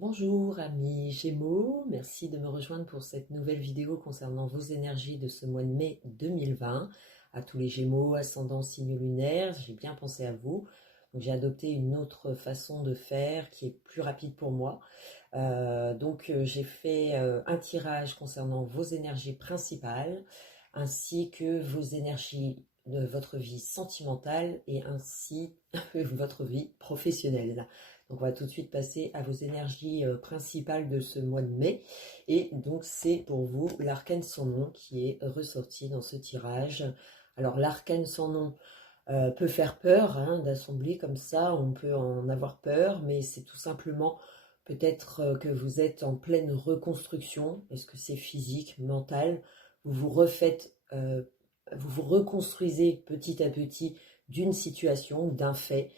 Bonjour amis Gémeaux, merci de me rejoindre pour cette nouvelle vidéo concernant vos énergies de ce mois de mai 2020. À tous les Gémeaux, ascendant signe lunaire, j'ai bien pensé à vous. Donc j'ai adopté une autre façon de faire qui est plus rapide pour moi. J'ai fait un tirage concernant vos énergies principales ainsi que vos énergies de votre vie sentimentale et ainsi votre vie professionnelle. Donc on va tout de suite passer à vos énergies principales de ce mois de mai. Et donc c'est pour vous l'arcane sans nom qui est ressorti dans ce tirage. Alors l'arcane sans nom peut faire peur d'assembler comme ça, on peut en avoir peur, mais c'est tout simplement peut-être que vous êtes en pleine reconstruction. Est-ce que c'est physique, mental? Vous vous refaites, vous vous reconstruisez petit à petit d'une situation, d'un fait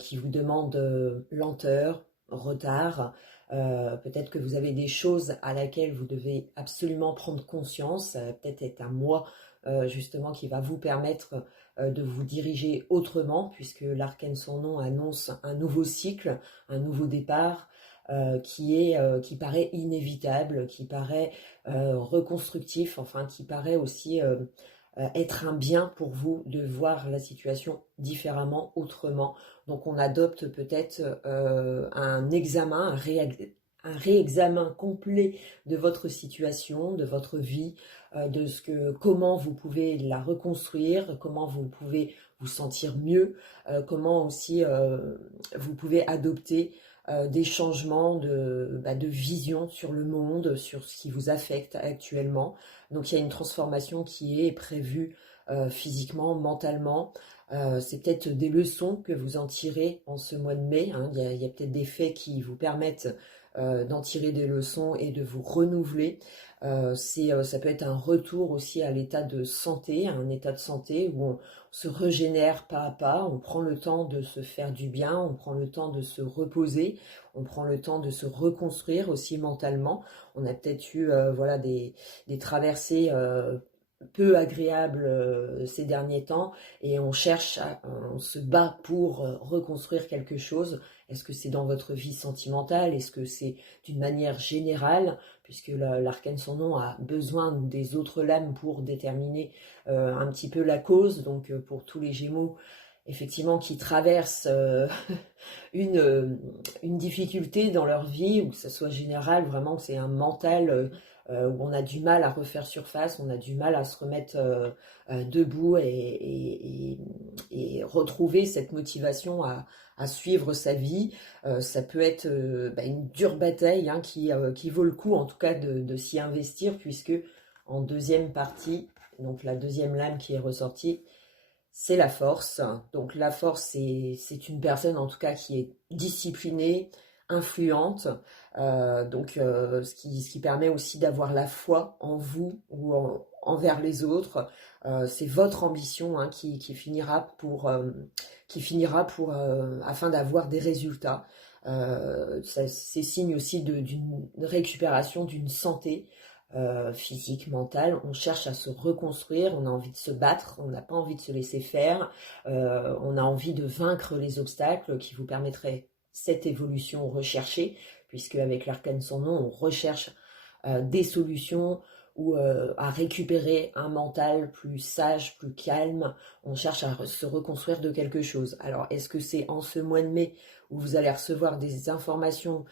qui vous demande lenteur, retard. Peut-être que vous avez des choses à laquelle vous devez absolument prendre conscience. Ça va peut-être être un mois justement qui va vous permettre de vous diriger autrement, puisque l'arcane sans nom annonce un nouveau cycle, un nouveau départ, qui paraît inévitable, qui paraît reconstructif, enfin qui paraît aussi être un bien pour vous de voir la situation différemment, autrement. Donc on adopte peut-être un examen, un réexamen complet de votre situation, de votre vie, comment vous pouvez la reconstruire, comment vous pouvez vous sentir mieux, comment aussi vous pouvez adopter des changements de vision sur le monde, sur ce qui vous affecte actuellement. Donc il y a une transformation qui est prévue physiquement, mentalement. C'est peut-être des leçons que vous en tirez en ce mois de mai. Il y a peut-être des faits qui vous permettent d'en tirer des leçons et de vous renouveler. Ça peut être un retour aussi à l'état de santé, un état de santé où on se régénère pas à pas, on prend le temps de se faire du bien, on prend le temps de se reposer, on prend le temps de se reconstruire aussi mentalement. On a peut-être eu voilà, des traversées peu agréables ces derniers temps et on se bat pour reconstruire quelque chose. Est-ce que c'est dans votre vie sentimentale? Est-ce que c'est d'une manière générale? Puisque l'arcane sans nom a besoin des autres lames pour déterminer un petit peu la cause. Donc pour tous les Gémeaux, effectivement, qui traversent une difficulté dans leur vie, ou que ce soit général, vraiment que c'est un mental où on a du mal à refaire surface, on a du mal à se remettre debout et retrouver cette motivation à suivre sa vie. Ça peut être une dure bataille qui vaut le coup en tout cas de s'y investir, puisque en deuxième partie, donc la deuxième lame qui est ressortie, c'est la force. Donc la force, c'est une personne en tout cas qui est disciplinée, influente, ce qui permet aussi d'avoir la foi en vous ou envers les autres. C'est votre ambition qui finira pour afin d'avoir des résultats. C'est signe aussi d'une récupération d'une santé physique, mentale. On cherche à se reconstruire, on a envie de se battre, on n'a pas envie de se laisser faire, on a envie de vaincre les obstacles qui vous permettraient cette évolution recherchée, puisque avec l'arcane sans nom, on recherche des solutions ou à récupérer un mental plus sage, plus calme. On cherche à se reconstruire de quelque chose. Alors, est-ce que c'est en ce mois de mai où vous allez recevoir des informations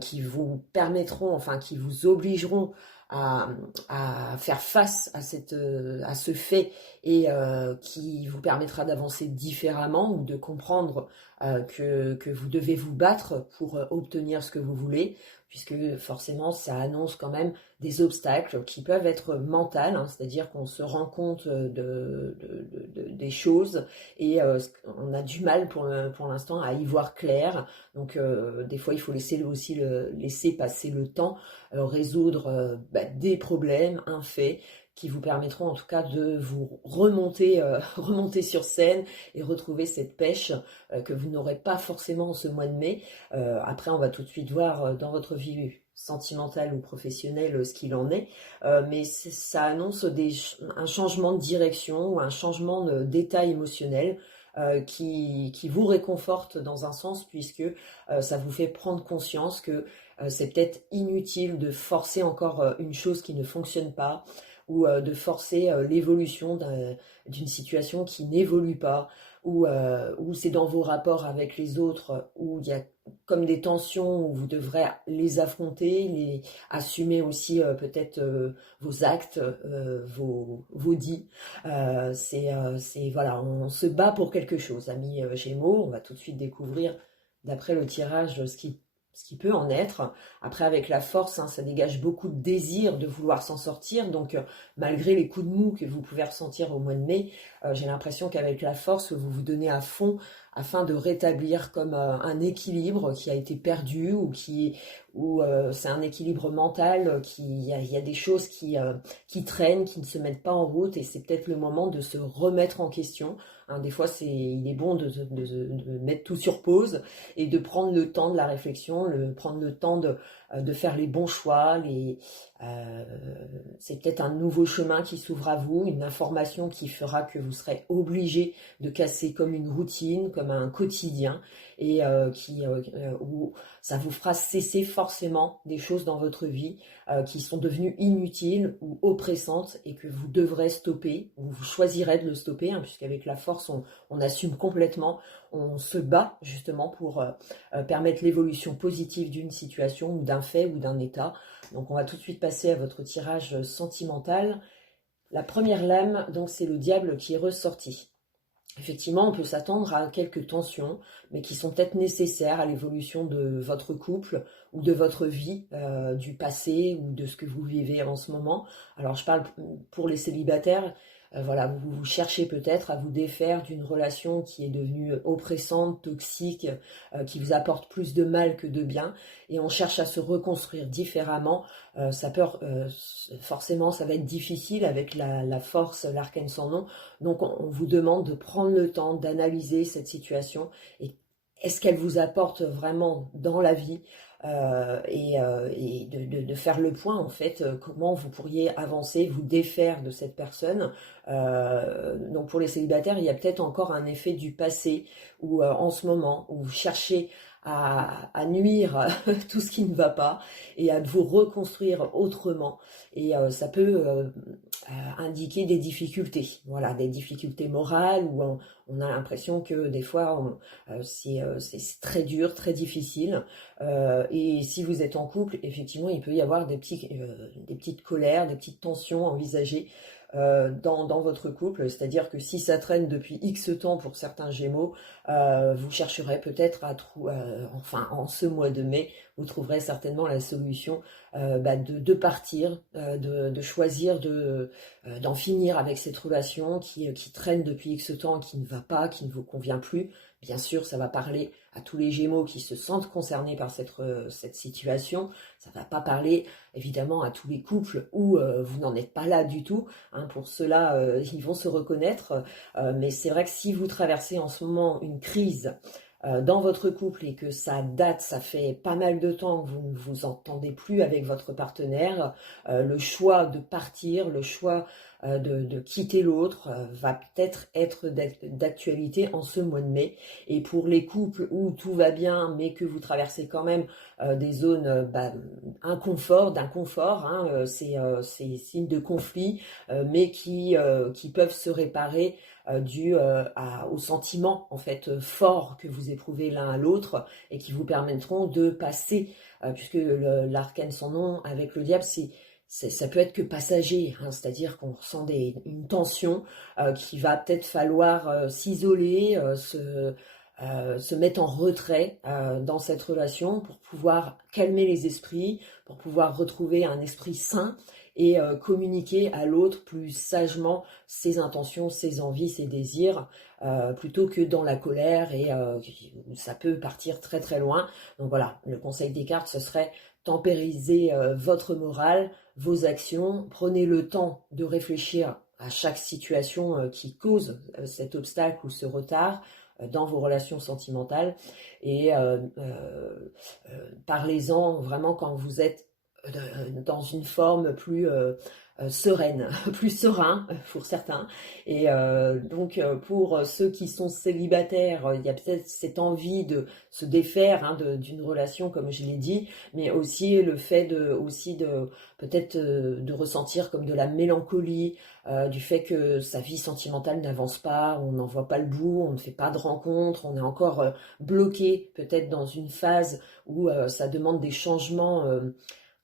qui vous permettront, enfin qui vous obligeront à, à faire face à ce fait et qui vous permettra d'avancer différemment ou de comprendre que vous devez vous battre pour obtenir ce que vous voulez, puisque forcément ça annonce quand même des obstacles qui peuvent être mentales, c'est-à-dire qu'on se rend compte des choses et on a du mal pour l'instant à y voir clair. Donc des fois il faut laisser passer le temps, résoudre des problèmes, un fait qui vous permettront en tout cas de vous remonter, remonter sur scène et retrouver cette pêche que vous n'aurez pas forcément en ce mois de mai. Après, on va tout de suite voir dans votre vie sentimentale ou professionnelle ce qu'il en est, mais ça annonce un changement de direction ou un changement d'état émotionnel qui vous réconforte dans un sens, puisque ça vous fait prendre conscience que c'est peut-être inutile de forcer encore une chose qui ne fonctionne pas, ou de forcer l'évolution d'une situation qui n'évolue pas, ou c'est dans vos rapports avec les autres, où il y a comme des tensions, où vous devrez les affronter, assumer aussi peut-être vos actes, vos dits. Voilà, on se bat pour quelque chose, amis Gémeaux. On va tout de suite découvrir, d'après le tirage, ce qui peut en être. Après, avec la force, hein, ça dégage beaucoup de désir de vouloir s'en sortir. Donc, malgré les coups de mou que vous pouvez ressentir au mois de mai, j'ai l'impression qu'avec la force, vous vous donnez à fond afin de rétablir comme un équilibre qui a été perdu, ou c'est un équilibre mental, il y a des choses qui traînent, qui ne se mettent pas en route, et c'est peut-être le moment de se remettre en question. Hein, des fois, il est bon de mettre tout sur pause et de prendre le temps de la réflexion, prendre le temps de faire les bons choix. C'est peut-être un nouveau chemin qui s'ouvre à vous, une information qui fera que vous serez obligé de casser comme une routine, comme un quotidien, et où ça vous fera cesser forcément des choses dans votre vie qui sont devenues inutiles ou oppressantes, et que vous devrez stopper, ou vous choisirez de le stopper, hein, puisqu'avec la force, on assume complètement, on se bat justement pour permettre l'évolution positive d'une situation, ou d'un fait, ou d'un état. Donc on va tout de suite passer à votre tirage sentimental. La première lame, donc, c'est le diable qui est ressorti. Effectivement, on peut s'attendre à quelques tensions, mais qui sont peut-être nécessaires à l'évolution de votre couple, ou de votre vie, du passé, ou de ce que vous vivez en ce moment. Alors je parle pour les célibataires. Voilà, vous cherchez peut-être à vous défaire d'une relation qui est devenue oppressante, toxique, qui vous apporte plus de mal que de bien, et on cherche à se reconstruire différemment. Forcément, ça va être difficile avec la force, l'arcane sans nom. Donc on vous demande de prendre le temps d'analyser cette situation, et est-ce qu'elle vous apporte vraiment dans la vie, et de faire le point, en fait, comment vous pourriez avancer, vous défaire de cette personne. Donc pour les célibataires, il y a peut-être encore un effet du passé, où en ce moment, où vous cherchez à nuire tout ce qui ne va pas, et à vous reconstruire autrement. Et ça peut indiquer des difficultés, voilà, des difficultés morales, où on a l'impression que des fois c'est très dur, très difficile. Et si vous êtes en couple, effectivement, il peut y avoir des petites colères, des petites tensions envisagées dans votre couple. C'est-à-dire que si ça traîne depuis X temps pour certains Gémeaux, vous chercherez peut-être enfin en ce mois de mai, vous trouverez certainement la solution de partir, de choisir d'en finir avec cette relation qui traîne depuis X temps, qui ne va pas, qui ne vous convient plus. Bien sûr, ça va parler à tous les Gémeaux qui se sentent concernés par cette situation. Ça ne va pas parler évidemment à tous les couples où vous n'en êtes pas là du tout. Hein, pour cela, ils vont se reconnaître. Mais c'est vrai que si vous traversez en ce moment une crise dans votre couple, et que ça date, ça fait pas mal de temps que vous ne vous entendez plus avec votre partenaire, le choix de partir, le choix de quitter l'autre va peut-être être d'actualité en ce mois de mai. Et pour les couples où tout va bien, mais que vous traversez quand même des zones d'inconfort, hein, c'est signe de conflit, mais qui peuvent se réparer dû aux sentiments, en fait, forts que vous éprouvez l'un à l'autre, et qui vous permettront de passer, puisque l'arcane sans nom avec le diable, ça peut être que passager, hein, c'est-à-dire qu'on ressent une tension, qu'il va peut-être falloir s'isoler, se mettre en retrait dans cette relation, pour pouvoir calmer les esprits, pour pouvoir retrouver un esprit sain, et communiquer à l'autre plus sagement ses intentions, ses envies, ses désirs, plutôt que dans la colère, et ça peut partir très très loin. Donc voilà, le conseil des cartes, ce serait tempériser votre morale, vos actions. Prenez le temps de réfléchir à chaque situation qui cause cet obstacle ou ce retard dans vos relations sentimentales, et parlez-en vraiment quand vous êtes dans une forme plus sereine, plus serein pour certains. Et donc pour ceux qui sont célibataires, il y a peut-être cette envie de se défaire hein, d'une relation, comme je l'ai dit, mais aussi le fait de peut-être de ressentir comme de la mélancolie, du fait que sa vie sentimentale n'avance pas, on n'en voit pas le bout, on ne fait pas de rencontres, on est encore bloqué peut-être dans une phase où ça demande des changements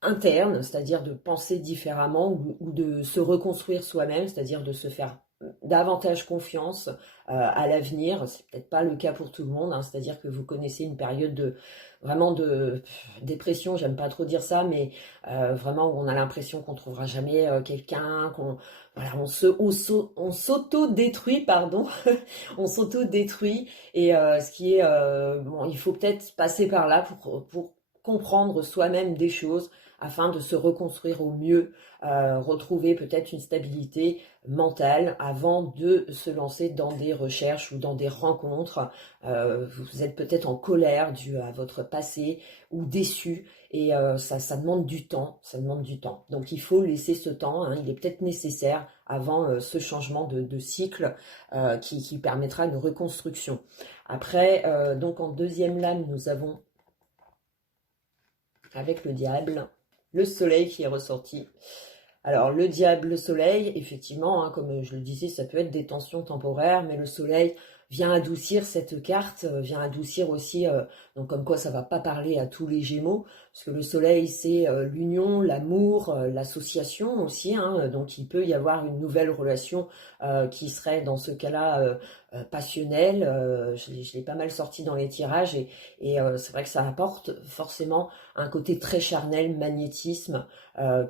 interne, c'est-à-dire de penser différemment ou de se reconstruire soi-même, c'est-à-dire de se faire davantage confiance à l'avenir. C'est peut-être pas le cas pour tout le monde, hein, c'est-à-dire que vous connaissez une période de vraiment de dépression, j'aime pas trop dire ça, mais vraiment où on a l'impression qu'on trouvera jamais quelqu'un, qu'on voilà, on s'auto-détruit, pardon, on s'auto-détruit et ce qui est bon, il faut peut-être passer par là pour comprendre soi-même des choses afin de se reconstruire au mieux, retrouver peut-être une stabilité mentale avant de se lancer dans des recherches ou dans des rencontres. Vous êtes peut-être en colère dû à votre passé ou déçu et ça demande du temps, ça demande du temps. Donc il faut laisser ce temps, hein, il est peut-être nécessaire avant ce changement de cycle qui permettra une reconstruction. Après, donc en deuxième lame, nous avons avec le diable, le soleil qui est ressorti. Alors le diable, le soleil, effectivement, hein, comme je le disais, ça peut être des tensions temporaires, mais le soleil vient adoucir cette carte, vient adoucir aussi, donc comme quoi ça va pas parler à tous les Gémeaux, parce que le soleil c'est l'union, l'amour, l'association aussi, hein, donc il peut y avoir une nouvelle relation qui serait dans ce cas-là passionnelle, je l'ai pas mal sorti dans les tirages, et c'est vrai que ça apporte forcément un côté très charnel, magnétisme,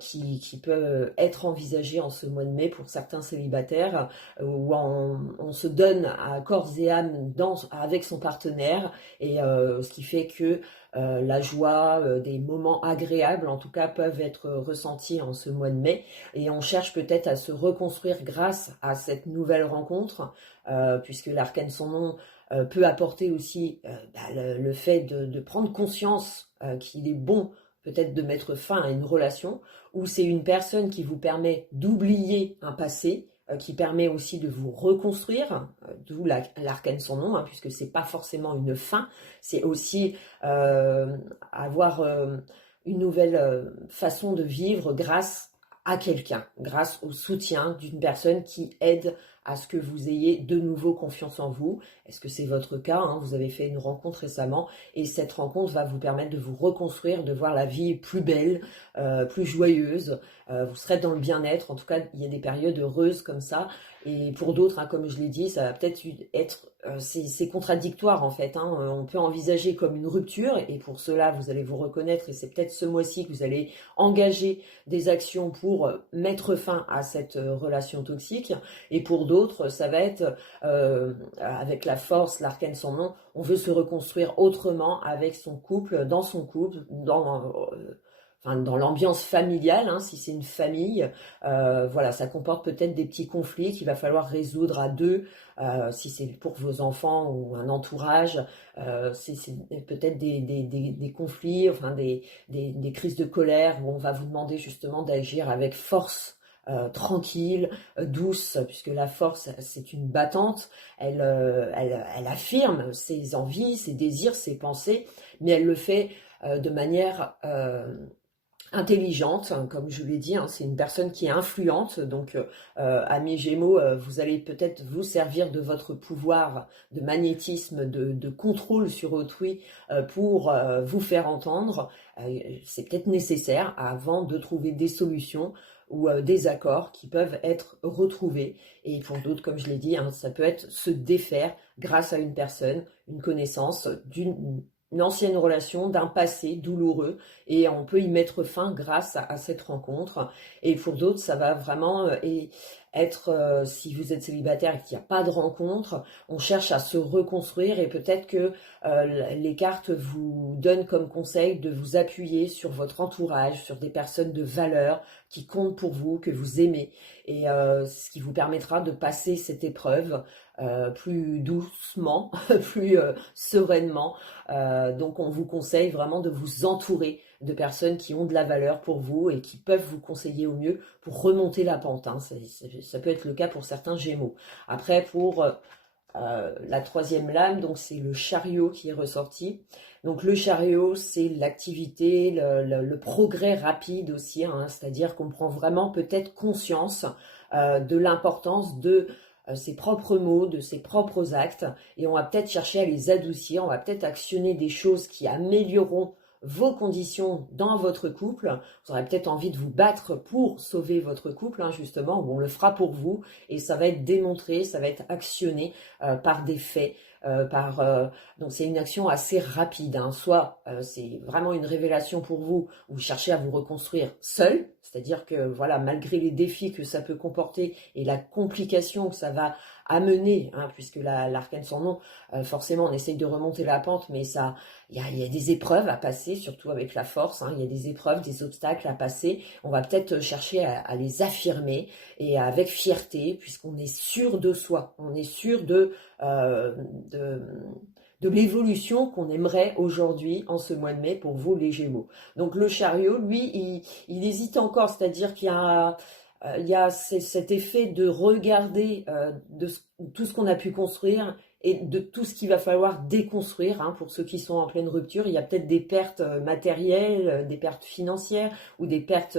qui peut être envisagé en ce mois de mai pour certains célibataires, où on se donne à corps et âme avec son partenaire, et ce qui fait que la joie, des moments agréables en tout cas peuvent être ressentis en ce mois de mai, et on cherche peut-être à se reconstruire grâce à cette nouvelle rencontre, puisque l'arcane son nom peut apporter aussi le fait de prendre conscience qu'il est bon peut-être de mettre fin à une relation, ou c'est une personne qui vous permet d'oublier un passé, qui permet aussi de vous reconstruire, d'où l'arcane son nom, hein, puisque c'est pas forcément une fin, c'est aussi avoir une nouvelle façon de vivre grâce à quelqu'un, grâce au soutien d'une personne qui aide à ce que vous ayez de nouveau confiance en vous. Est-ce que c'est votre cas, hein? Vous avez fait une rencontre récemment et cette rencontre va vous permettre de vous reconstruire, de voir la vie plus belle, plus joyeuse. Vous serez dans le bien-être. En tout cas, il y a des périodes heureuses comme ça. Et pour d'autres, hein, comme je l'ai dit, ça va peut-être être... c'est contradictoire en fait. Hein. On peut envisager comme une rupture et pour cela, vous allez vous reconnaître et c'est peut-être ce mois-ci que vous allez engager des actions pour mettre fin à cette relation toxique. Et pour d'autres, ça va être avec la force, l'arcane son nom, on veut se reconstruire autrement avec son couple, dans son couple, dans l'ambiance familiale, hein, si c'est une famille, voilà, ça comporte peut-être des petits conflits qu'il va falloir résoudre à deux, si c'est pour vos enfants ou un entourage, c'est peut-être des conflits, enfin des crises de colère où on va vous demander justement d'agir avec force. Tranquille, douce, puisque la force, c'est une battante, elle affirme ses envies, ses désirs, ses pensées, mais elle le fait de manière intelligente, comme je l'ai dit, hein, c'est une personne qui est influente, donc amis Gémeaux, vous allez peut-être vous servir de votre pouvoir de magnétisme, de contrôle sur autrui pour vous faire entendre. C'est peut-être nécessaire avant de trouver des solutions ou des accords qui peuvent être retrouvés. Et pour d'autres, comme je l'ai dit, hein, ça peut être se défaire grâce à une personne, une connaissance, une ancienne relation, d'un passé douloureux, et on peut y mettre fin grâce à cette rencontre. Et pour d'autres, ça va vraiment être, si vous êtes célibataire et qu'il n'y a pas de rencontre, on cherche à se reconstruire, et peut-être que les cartes vous donnent comme conseil de vous appuyer sur votre entourage, sur des personnes de valeur qui comptent pour vous, que vous aimez, et ce qui vous permettra de passer cette épreuve plus doucement, plus sereinement. Donc on vous conseille vraiment de vous entourer de personnes qui ont de la valeur pour vous et qui peuvent vous conseiller au mieux pour remonter la pente, hein. Ça peut être le cas pour certains Gémeaux. Après, pour la troisième lame, donc c'est le chariot qui est ressorti. Donc le chariot, c'est l'activité, le progrès rapide aussi, hein, c'est-à-dire qu'on prend vraiment peut-être conscience de l'importance de ses propres mots, de ses propres actes, et on va peut-être chercher à les adoucir, on va peut-être actionner des choses qui amélioreront vos conditions dans votre couple. Vous aurez peut-être envie de vous battre pour sauver votre couple, hein, justement, où on le fera pour vous, et ça va être démontré, ça va être actionné par des faits, donc c'est une action assez rapide, hein. Soit c'est vraiment une révélation pour vous, vous cherchez à vous reconstruire seul, c'est-à-dire que voilà, malgré les défis que ça peut comporter et la complication que ça va amener, hein, puisque l'arcane sans nom, forcément on essaye de remonter la pente, mais ça, il y a des épreuves à passer, surtout avec la force, hein, il y a des épreuves, des obstacles à passer. On va peut-être chercher à les affirmer et avec fierté, puisqu'on est sûr de soi, on est sûr de l'évolution qu'on aimerait aujourd'hui en ce mois de mai pour vous les Gémeaux. Donc le chariot, lui, il hésite encore, c'est-à-dire qu'il y a cet effet de regarder tout ce qu'on a pu construire et de tout ce qu'il va falloir déconstruire, hein, pour ceux qui sont en pleine rupture. Il y a peut-être des pertes matérielles, des pertes financières ou des pertes,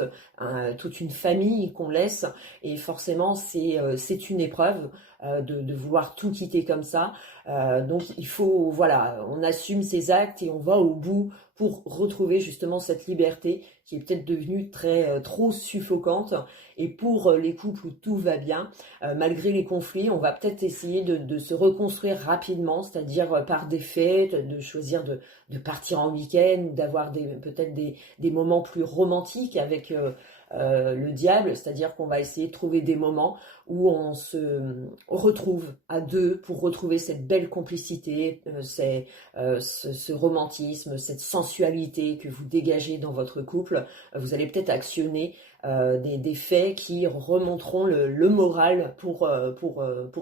toute une famille qu'on laisse, et forcément c'est une épreuve de vouloir tout quitter comme ça. Donc il faut, voilà, on assume ses actes et on va au bout pour retrouver justement cette liberté qui est peut-être devenue trop suffocante. Et pour les couples où tout va bien, malgré les conflits, on va peut-être essayer de se reconstruire rapidement, c'est-à-dire par des fêtes, de choisir de partir en week-end, ou d'avoir peut-être des moments plus romantiques avec le diable, c'est-à-dire qu'on va essayer de trouver des moments où on se retrouve à deux pour retrouver cette belle complicité, ce romantisme, cette sensualité que vous dégagez dans votre couple. Vous allez peut-être actionner des faits qui remonteront le moral pour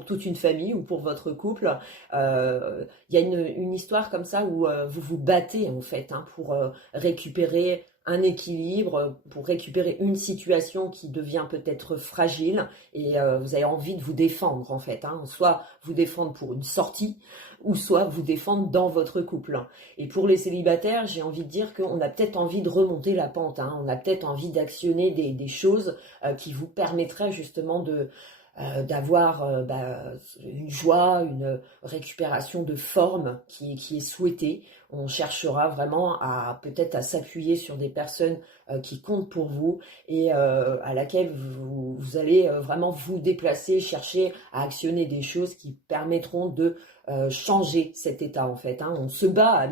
toute une famille ou pour votre couple. Il y a une histoire comme ça où vous vous battez en fait, hein, pour récupérer un équilibre, pour récupérer une situation qui devient peut-être fragile, et vous avez envie de vous défendre en fait, hein, soit vous défendre pour une sortie, ou soit vous défendre dans votre couple. Et pour les célibataires, j'ai envie de dire qu'on a peut-être envie de remonter la pente, hein, on a peut-être envie d'actionner des choses qui vous permettraient justement d'avoir une joie, une récupération de forme qui est souhaitée. On cherchera vraiment peut-être à s'appuyer sur des personnes qui comptent pour vous, et à laquelle vous allez vraiment vous déplacer, chercher à actionner des choses qui permettront de changer cet état en fait, hein. On se bat,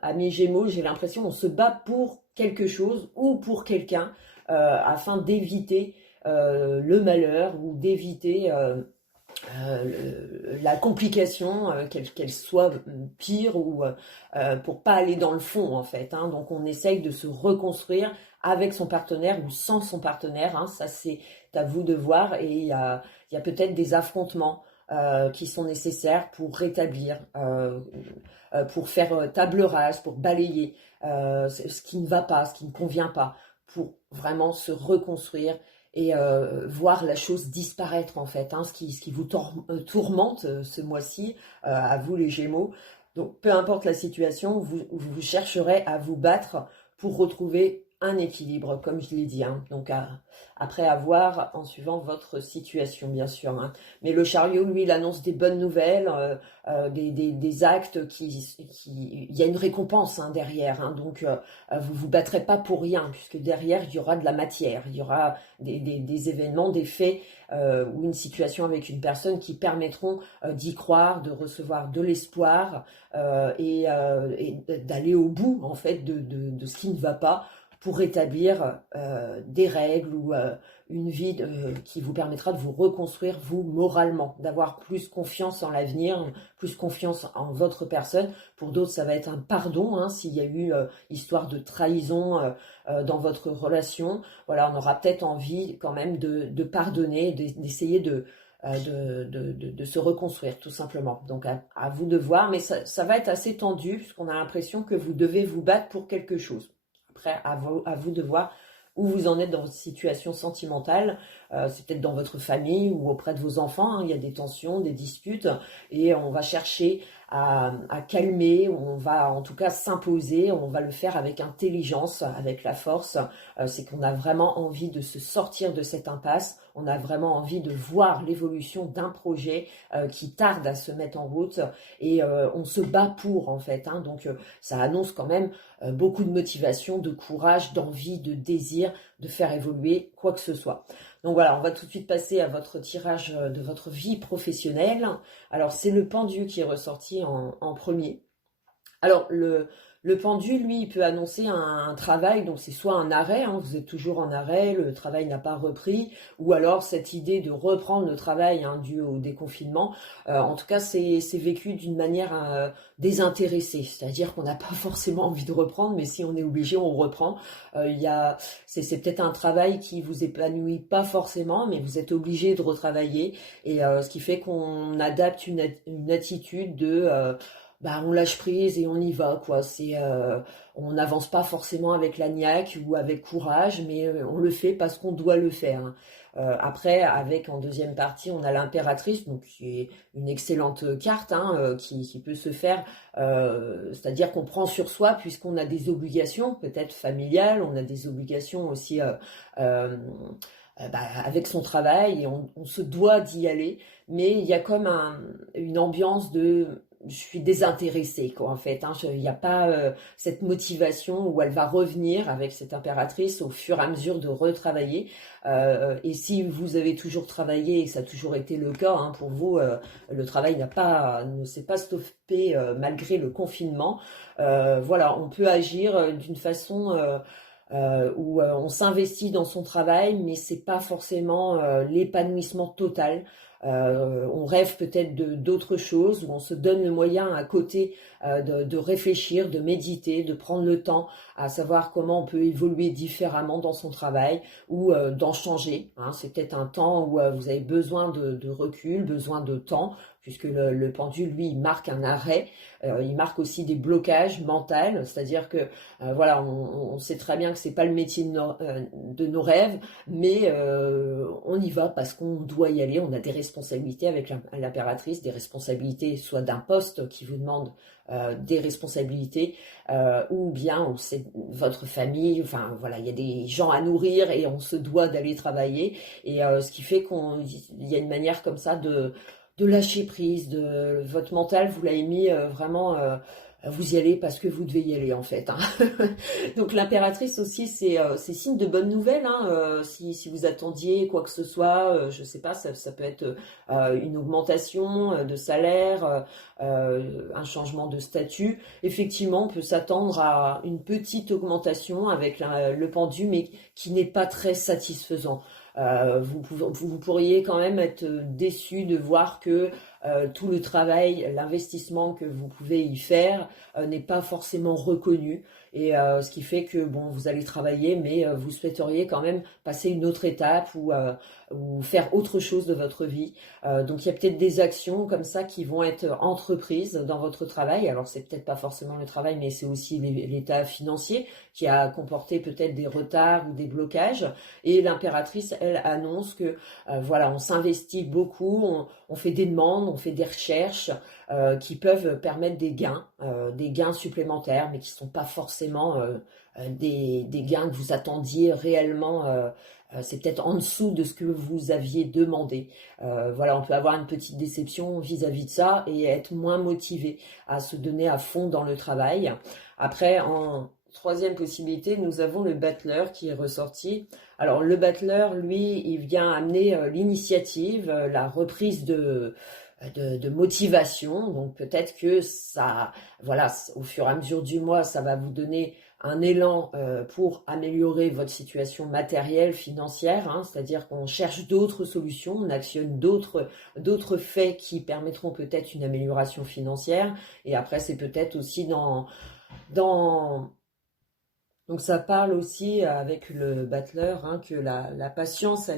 amis Gémeaux, j'ai l'impression on se bat pour quelque chose ou pour quelqu'un, afin d'éviter le malheur, ou d'éviter la complication, qu'elle soit pire, ou pour pas aller dans le fond en fait, hein. Donc on essaye de se reconstruire avec son partenaire ou sans son partenaire, hein. Ça c'est à vous de voir, et il y a peut-être des affrontements qui sont nécessaires pour rétablir, pour faire table rase, pour balayer ce qui ne va pas, ce qui ne convient pas, pour vraiment se reconstruire et voir la chose disparaître en fait, hein, ce qui vous tourmente ce mois-ci, à vous les Gémeaux. Donc peu importe la situation, vous chercherez à vous battre pour retrouver un équilibre, comme je l'ai dit, hein. Donc après avoir, en suivant votre situation bien sûr, hein. Mais le chariot, lui, il annonce des bonnes nouvelles, des actes il y a une récompense, hein, derrière, hein. Donc vous vous battrez pas pour rien, puisque derrière il y aura de la matière, il y aura des événements, des faits, ou une situation avec une personne qui permettront d'y croire, de recevoir de l'espoir, et d'aller au bout en fait de ce qui ne va pas, pour rétablir des règles, ou une vie qui vous permettra de vous reconstruire vous moralement, d'avoir plus confiance en l'avenir, plus confiance en votre personne. Pour d'autres, ça va être un pardon, hein, s'il y a eu histoire de trahison dans votre relation. Voilà, on aura peut-être envie quand même de pardonner, d'essayer de se reconstruire tout simplement. Donc à vous de voir, mais ça va être assez tendu puisqu'on a l'impression que vous devez vous battre pour quelque chose. Après, à vous de voir où vous en êtes dans votre situation sentimentale. C'est peut-être dans votre famille ou auprès de vos enfants, hein. Il y a des tensions, des disputes, et on va chercher à calmer, on va en tout cas s'imposer, on va le faire avec intelligence, avec la force. C'est qu'on a vraiment envie de se sortir de cette impasse, on a vraiment envie de voir l'évolution d'un projet qui tarde à se mettre en route, et on se bat pour en fait, hein. Donc ça annonce quand même beaucoup de motivation, de courage, d'envie, de désir de faire évoluer quoi que ce soit. Donc voilà, on va tout de suite passer à votre tirage de votre vie professionnelle. Alors c'est le pendu qui est ressorti en premier. Alors le pendu, lui, il peut annoncer un travail, donc c'est soit un arrêt, hein, vous êtes toujours en arrêt, le travail n'a pas repris, ou alors cette idée de reprendre le travail, hein, dû au déconfinement. En tout cas, c'est vécu d'une manière désintéressée, c'est-à-dire qu'on n'a pas forcément envie de reprendre, mais si on est obligé, on reprend. C'est peut-être un travail qui vous épanouit pas forcément, mais vous êtes obligé de retravailler, et ce qui fait qu'on adapte une attitude de on lâche prise et on y va, quoi. On n'avance pas forcément avec la niaque ou avec courage, mais on le fait parce qu'on doit le faire, hein. Après, avec en deuxième partie, on a l'impératrice, donc qui est une excellente carte, hein, qui peut se faire, c'est-à-dire qu'on prend sur soi puisqu'on a des obligations, peut-être familiales, on a des obligations aussi avec son travail, et on se doit d'y aller, mais il y a comme une ambiance de je suis désintéressée, quoi, en fait, hein. Il n'y a pas cette motivation où elle va revenir avec cette impératrice au fur et à mesure de retravailler. Et si vous avez toujours travaillé, et que ça a toujours été le cas, hein, pour vous, le travail ne s'est pas stoppé malgré le confinement. Voilà, on peut agir d'une façon où on s'investit dans son travail, mais c'est pas forcément l'épanouissement total. On rêve peut-être d'autres choses, où on se donne le moyen à côté de réfléchir, de méditer, de prendre le temps à savoir comment on peut évoluer différemment dans son travail, ou d'en changer, hein. C'est peut-être un temps où vous avez besoin de recul, besoin de temps, puisque le pendule, lui, il marque un arrêt. Il marque aussi des blocages mentaux, c'est-à-dire que voilà, on sait très bien que c'est pas le métier de nos rêves, mais on y va parce qu'on doit y aller. On a des responsabilités avec l'impératrice, des responsabilités soit d'un poste qui vous demande des responsabilités, ou bien c'est votre famille. Enfin voilà, il y a des gens à nourrir et on se doit d'aller travailler, et ce qui fait qu'il y a une manière comme ça de lâcher prise, de votre mental, vous l'avez mis vraiment, vous y allez parce que vous devez y aller en fait, hein. Donc l'impératrice aussi, c'est signe de bonnes nouvelles, hein. Si vous attendiez quoi que ce soit, je sais pas, ça peut être une augmentation de salaire, un changement de statut. Effectivement, on peut s'attendre à une petite augmentation avec le pendu, mais qui n'est pas très satisfaisant. Vous pourriez quand même être déçu de voir que tout le travail, l'investissement que vous pouvez y faire n'est pas forcément reconnu, et ce qui fait que bon, vous allez travailler, mais vous souhaiteriez quand même passer une autre étape, ou faire autre chose de votre vie. Donc il y a peut-être des actions comme ça qui vont être entreprises dans votre travail. Alors c'est peut-être pas forcément le travail, mais c'est aussi l'état financier qui a comporté peut-être des retards ou des blocages. Et l'impératrice, elle, annonce que voilà, on s'investit beaucoup, on fait des demandes, on fait des recherches qui peuvent permettre des gains supplémentaires, mais qui ne sont pas forcément des gains que vous attendiez réellement. C'est peut-être en dessous de ce que vous aviez demandé. Voilà, on peut avoir une petite déception vis-à-vis de ça et être moins motivé à se donner à fond dans le travail. Après, en troisième possibilité, nous avons le battleur qui est ressorti. Alors le battleur, lui, il vient amener l'initiative, la reprise de motivation. Donc peut-être que ça, voilà, au fur et à mesure du mois, ça va vous donner un élan pour améliorer votre situation matérielle, financière, hein. C'est-à-dire qu'on cherche d'autres solutions, on actionne d'autres faits qui permettront peut-être une amélioration financière. Et après, c'est peut-être aussi donc ça parle aussi avec le battleur, hein, que la patience,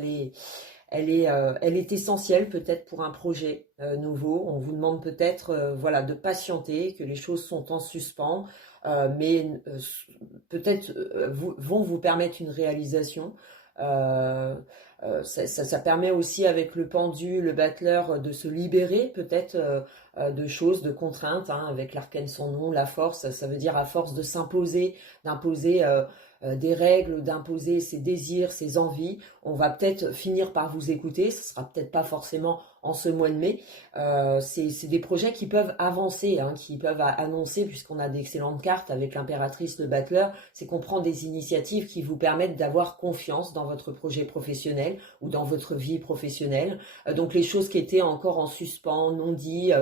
elle est essentielle peut-être pour un projet nouveau. On vous demande peut-être voilà, de patienter, que les choses sont en suspens, mais peut-être vont vous permettre une réalisation. Euh, ça permet aussi avec le pendu, le battleur, de se libérer peut-être de choses, de contraintes, hein, avec l'arcane son nom, la force, ça veut dire à force de s'imposer, d'imposer des règles, d'imposer ses désirs, ses envies, on va peut-être finir par vous écouter, ce sera peut-être pas forcément en ce mois de mai. C'est des projets qui peuvent avancer, hein, qui peuvent annoncer, puisqu'on a d'excellentes cartes avec l'impératrice, le battleur, c'est qu'on prend des initiatives qui vous permettent d'avoir confiance dans votre projet professionnel ou dans votre vie professionnelle. Donc les choses qui étaient encore en suspens, non dit,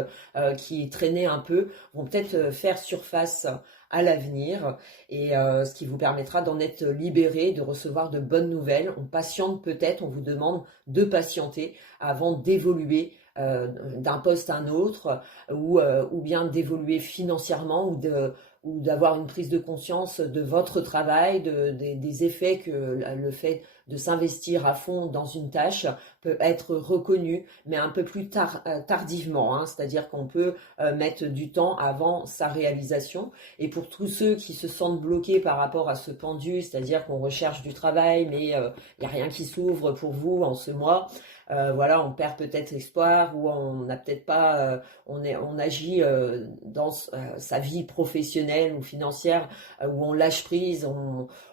qui traînaient un peu, vont peut-être faire surface à l'avenir, et ce qui vous permettra d'en être libéré, de recevoir de bonnes nouvelles. On patiente peut-être, on vous demande de patienter avant d'évoluer d'un poste à un autre, ou bien d'évoluer financièrement, ou d'avoir une prise de conscience de votre travail, des effets que le fait de s'investir à fond dans une tâche peut être reconnu, mais un peu plus tardivement, hein, c'est-à-dire qu'on peut mettre du temps avant sa réalisation. Et pour tous ceux qui se sentent bloqués par rapport à ce pendu, c'est-à-dire qu'on recherche du travail, mais il n'y a rien qui s'ouvre pour vous en ce mois, voilà, on perd peut-être espoir, ou on n'a peut-être pas, on agit dans sa vie professionnelle ou financière, où on lâche prise,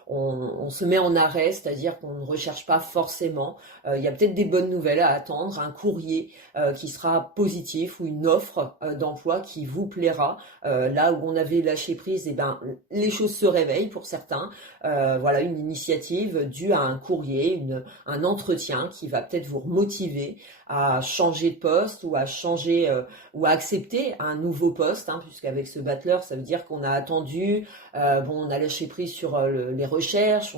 on se met en arrêt, c'est-à-dire qu'on ne recherche pas forcément. Il y a peut-être des bonnes nouvelles à attendre, un courrier qui sera positif, ou une offre d'emploi qui vous plaira. Là où on avait lâché prise, eh ben, les choses se réveillent pour certains. Voilà, une initiative due à un courrier, un entretien qui va peut-être vous motiver à changer de poste, ou à changer, ou à accepter un nouveau poste, hein, puisqu'avec ce battleur, ça veut dire qu'on a attendu, bon, on a lâché prise sur les recherches,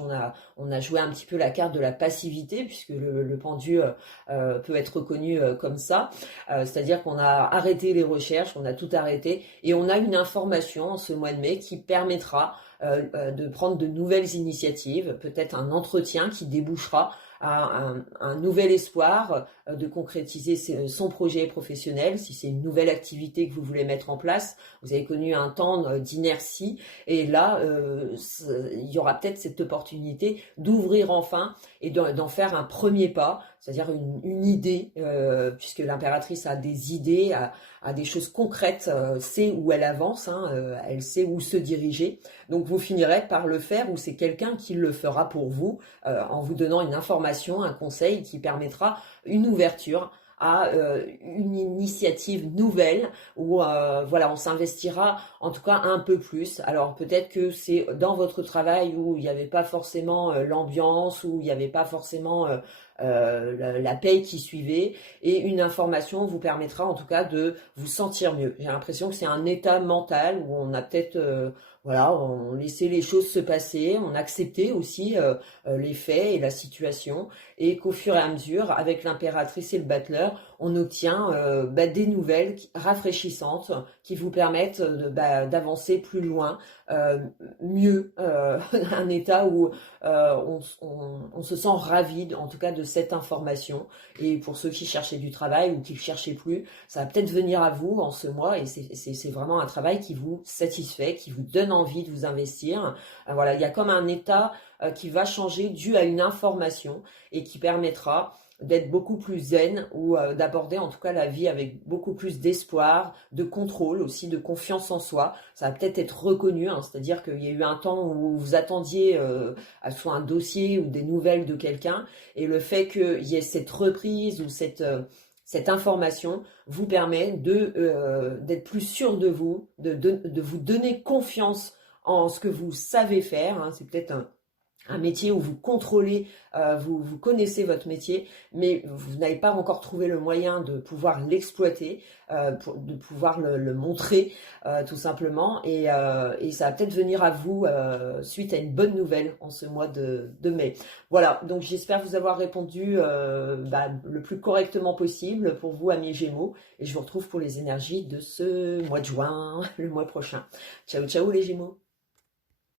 on a joué un petit peu la carte de la passivité, puisque le pendu peut être reconnu comme ça, c'est-à-dire qu'on a arrêté les recherches, on a tout arrêté, et on a une information en ce mois de mai qui permettra de prendre de nouvelles initiatives, peut-être un entretien qui débouchera à un nouvel espoir de concrétiser son projet professionnel. Si c'est une nouvelle activité que vous voulez mettre en place, vous avez connu un temps d'inertie, et là il y aura peut-être cette opportunité d'ouvrir enfin et d'en faire un premier pas, c'est-à-dire une idée, puisque l'impératrice a des idées, a des choses concrètes, sait où elle avance, hein, elle sait où se diriger. Donc vous finirez par le faire, ou c'est quelqu'un qui le fera pour vous, en vous donnant une information, un conseil qui permettra une ouverture à une initiative nouvelle, où voilà, on s'investira en tout cas un peu plus. Alors peut-être que c'est dans votre travail où il n'y avait pas forcément l'ambiance, où il n'y avait pas forcément la paye qui suivait, et une information vous permettra en tout cas de vous sentir mieux. J'ai l'impression que c'est un état mental où on a peut-être voilà, on laissait les choses se passer, on acceptait aussi les faits et la situation, et qu'au fur et à mesure, avec l'impératrice et le battleur, on obtient des nouvelles rafraîchissantes qui vous permettent d'avancer plus loin, mieux, un état où on se sent ravi, en tout cas, de cette information. Et pour ceux qui cherchaient du travail ou qui ne cherchaient plus, ça va peut-être venir à vous en ce mois, et c'est vraiment un travail qui vous satisfait, qui vous donne envie de vous investir. Voilà, il y a comme un état qui va changer dû à une information, et qui permettra d'être beaucoup plus zen, ou d'aborder en tout cas la vie avec beaucoup plus d'espoir, de contrôle aussi, de confiance en soi. Ça va peut-être être reconnu, hein, c'est-à-dire qu'il y a eu un temps où vous attendiez à soit un dossier ou des nouvelles de quelqu'un, et le fait qu'il y ait cette reprise ou cette information vous permet d'être plus sûr de vous, de vous donner confiance en ce que vous savez faire, hein. C'est peut-être un métier où vous contrôlez, vous connaissez votre métier, mais vous n'avez pas encore trouvé le moyen de pouvoir l'exploiter, de pouvoir le montrer tout simplement, et ça va peut-être venir à vous suite à une bonne nouvelle en ce mois de mai. Voilà, donc j'espère vous avoir répondu le plus correctement possible pour vous, amis Gémeaux, et je vous retrouve pour les énergies de ce mois de juin, le mois prochain. Ciao ciao les Gémeaux.